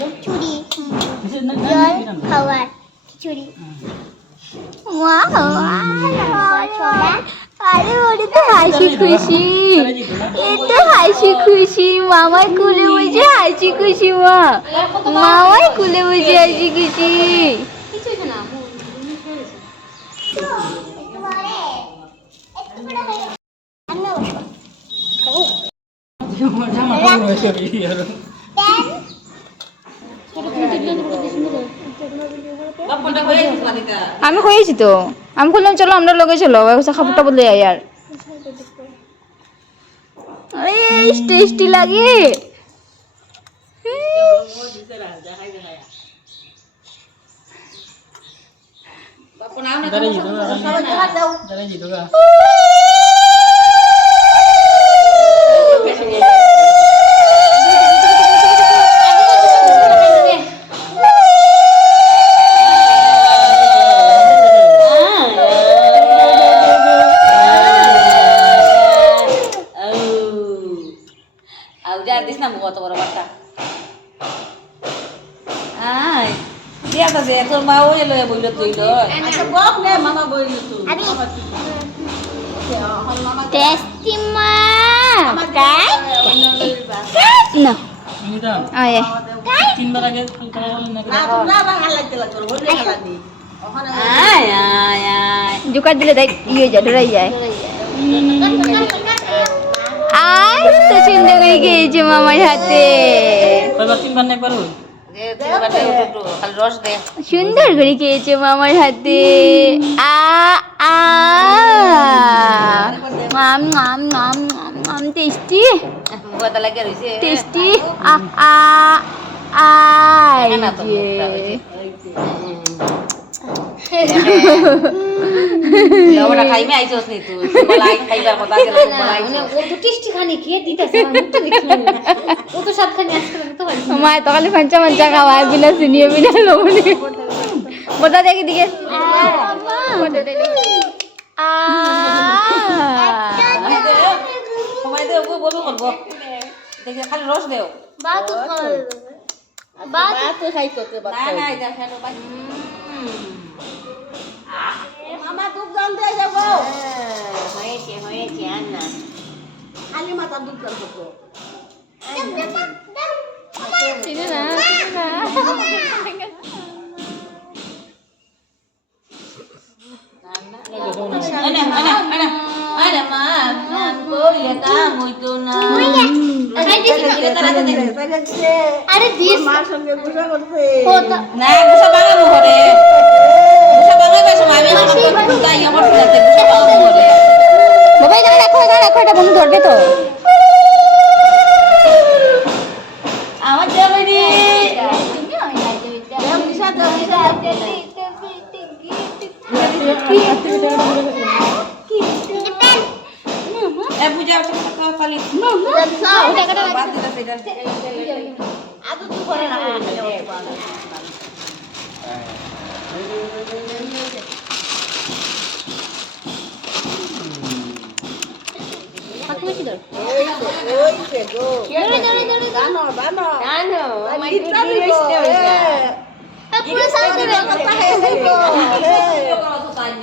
খিচুড়ি জল খাবার খিচুড়ি আরে ওরে তো হাসি খুশি এ তো হাসি খুশি মামাই কুলে বুঝে হাসি খুশি মা মামাই কুলে বুঝে হাসি খুশি আমি হয়েছি তো। আমি খুললাম, চলো আমরা লগে চলো। খাবারটা বদলে যাই আর। টেস্টি লাগে। দাঁড়িয়ে দাঁড়িয়ে দিস না মুখ অত বড় বাচ্চা আয় দিয়া তো দে তোর মা ওই লয়ে বইল তুই লয় আচ্ছা বক নে মামা বইল তুই টেস্টি মা কাই না আয় আয় আয় আয় জুকার দিলে দেখ ইয়ে যায় ডরাই যায় আয় তো সুন্দর করে খেয়েছে মামার হাতে। দে তুই বাটে একটু খালি রস দে। সুন্দর করে খেয়েছে মামার হাতে। আ আ মাম মাম মাম মাম মাম টেস্টি টেস্টি আ আ হইছে ওটা খাইমে আইছস নি তুই। বলাই খাইবার কথা গেল বলাই ও তো টেস্টি খানি খেয়ে দিতেছে আমার মুখটা দেখি ও তো সব খানি আজকে তো পারি মায় তো খালি ফাঞ্চা ফাঞ্চা খাওয়া বিনা লবণে। বটা দেখি দিকে সময় দে বলব করব। দেখে খালি রস দেও। বাত বাত না না এটা খেলো kamu itu na আরে দিস nah bisa banget mu hore bisa banget bisa mami sama kita yang mau sudah bisa banget mu hore বাবা এখানে রাখো এখানে রাখো এটা বন্ধু ধরবে তো পুরো সাথে Kalau tuh tanya.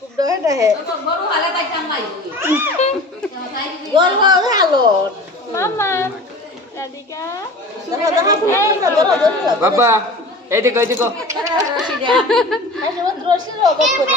খুব ডহে ডহে. গরম ভালো মামা রাধিকা বাবা করে